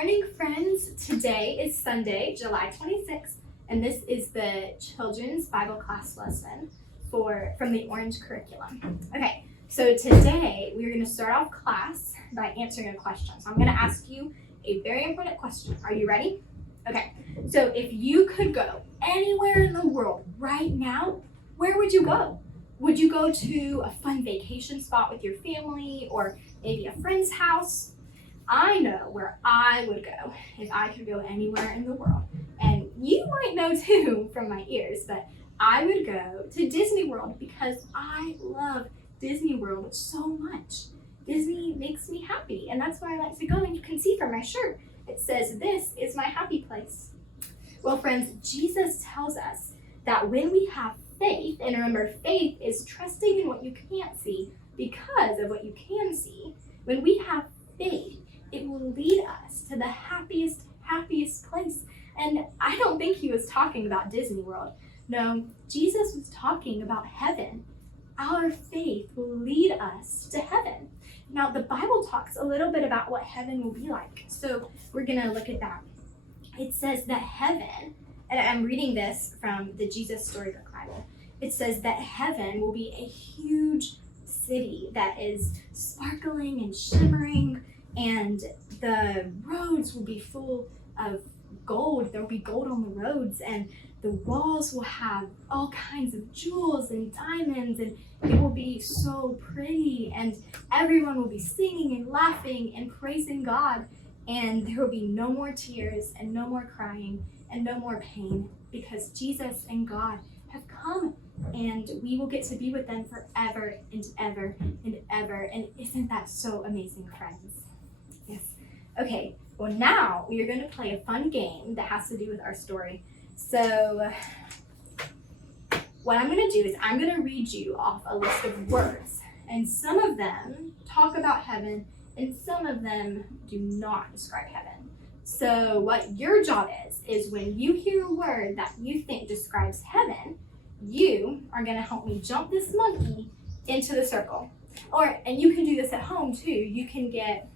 morning, friends. Today is Sunday, July 26th, and this is the children's Bible class lesson from the Orange curriculum. Okay, so today we're going to start off class by answering a question. So I'm going to ask you a very important question. Are you ready? Okay, so if you could go anywhere in the world right now, where would you go? Would you go to a fun vacation spot with your family or maybe a friend's house? I know where I would go if I could go anywhere in the world. And you might know too from my ears, but I would go to Disney World because I love Disney World so much. Disney makes me happy, and that's why I like to go, and you can see from my shirt, it says, "This is my happy place." Well, friends, Jesus tells us that when we have faith, and remember, faith is trusting in what you can't see because of what you can see. When we have faith, it will lead us to the happiest place. And I don't think he was talking about Disney World. No, Jesus was talking about heaven. Our faith will lead us to heaven. Now, the Bible talks a little bit about what heaven will be like. So we're going to look at that. It says that heaven, and I'm reading this from the Jesus Storybook Bible, it says that heaven will be a huge city that is sparkling and shimmering, and the roads will be full of gold. There will be gold on the roads, and the walls will have all kinds of jewels and diamonds, and it will be so pretty, and everyone will be singing and laughing and praising God, and there will be no more tears and no more crying and no more pain because Jesus and God have come, and we will get to be with them forever and ever and ever. And isn't that so amazing, friends? Yes. Okay, well, now we are going to play a fun game that has to do with our story. So what I'm going to do is I'm going to read you off a list of words, and some of them talk about heaven and some of them do not describe heaven. So what your job is when you hear a word that you think describes heaven, you are going to help me jump this monkey into the circle. And you can do this at home too. You can get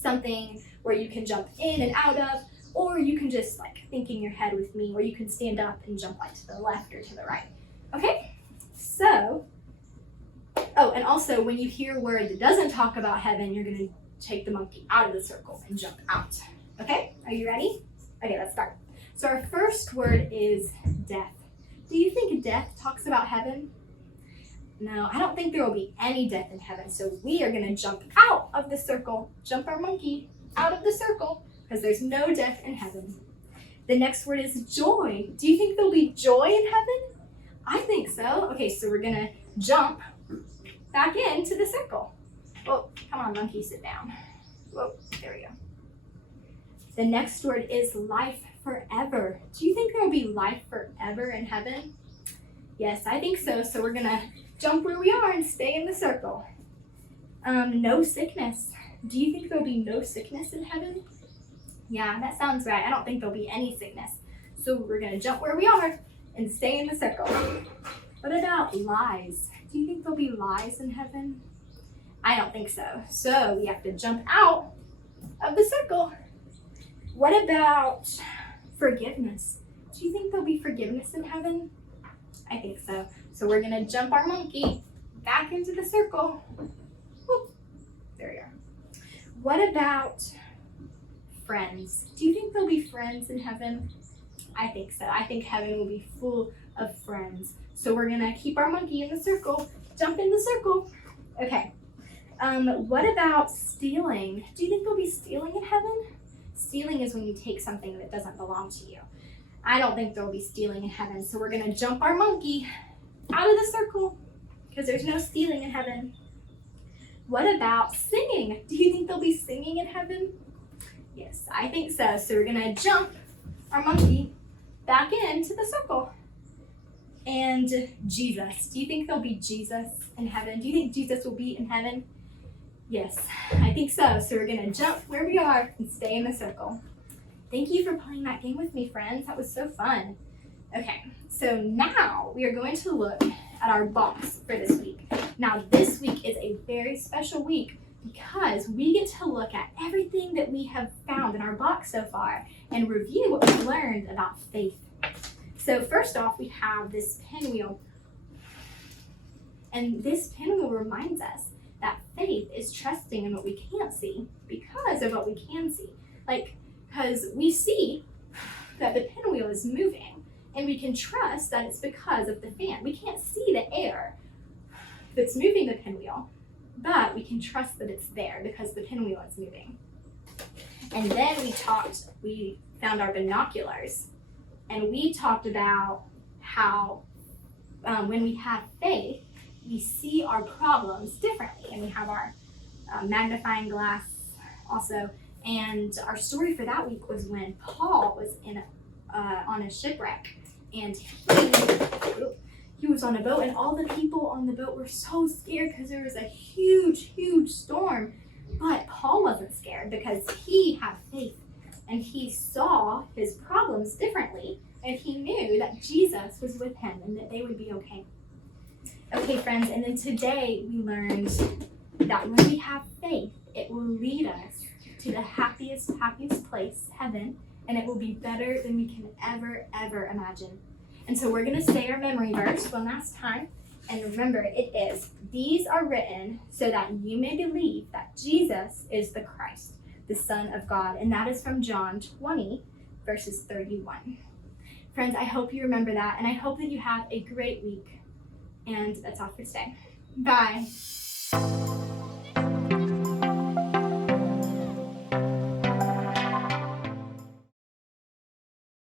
something where you can jump in and out of, or you can just think in your head with me, or you can stand up and jump to the left or to the right. Okay? So, and also when you hear a word that doesn't talk about heaven, you're going to take the monkey out of the circle and jump out. Okay? Are you ready? Okay, let's start. So our first word is death. Do you think death talks about heaven? No, I don't think there will be any death in heaven. So we are going to jump out of the circle, jump our monkey out of the circle, because there's no death in heaven. The next word is joy. Do you think there'll be joy in heaven? I think so. Okay, so we're going to jump back into the circle. Oh, come on, monkey, sit down. Whoa, there we go. The next word is life forever. Do you think there will be life forever in heaven? Yes, I think so. So we're going to jump where we are and stay in the circle. No sickness. Do you think there'll be no sickness in heaven? Yeah, that sounds right. I don't think there'll be any sickness. So we're going to jump where we are and stay in the circle. What about lies? Do you think there'll be lies in heaven? I don't think so. So we have to jump out of the circle. What about forgiveness? Do you think there'll be forgiveness in heaven? I think so. So we're going to jump our monkey back into the circle. Whoop. There we are. What about friends? Do you think there'll be friends in heaven? I think so. I think heaven will be full of friends. So we're going to keep our monkey in the circle, jump in the circle. Okay. What about stealing? Do you think there'll be stealing in heaven? Stealing is when you take something that doesn't belong to you. I don't think there'll be stealing in heaven. So we're going to jump our monkey out of the circle because there's no stealing in heaven. What about singing? Do you think there'll be singing in heaven? Yes, I think so. So we're going to jump our monkey back into the circle. And Jesus. Do you think there'll be Jesus in heaven? Do you think Jesus will be in heaven? Yes, I think so. So we're going to jump where we are and stay in the circle. Thank you for playing that game with me, friends. That was so fun. Okay, so now we are going to look at our box for this week. Now, this week is a very special week because we get to look at everything that we have found in our box so far and review what we've learned about faith. So first off, we have this pinwheel. And this pinwheel reminds us that faith is trusting in what we can't see because of what we can see. Because we see that the pinwheel is moving, and we can trust that it's because of the fan. We can't see the air that's moving the pinwheel, but we can trust that it's there because the pinwheel is moving. And then we found our binoculars, and we talked about how when we have faith, we see our problems differently, and we have our magnifying glass also. And our story for that week was when Paul was on a shipwreck, and he was on a boat, and all the people on the boat were so scared because there was a huge storm. But Paul wasn't scared because he had faith, and he saw his problems differently, and he knew that Jesus was with him and that they would be okay. Okay, friends, and then today we learned that when we have faith, it will lead us to the happiest place, heaven, and it will be better than we can ever imagine. And so we're going to say our memory verse one last time. And remember, it is, "These are written so that you may believe that Jesus is the Christ, the Son of God." And that is from John 20, verses 31. Friends, I hope you remember that, and I hope that you have a great week. And that's all for today. Bye.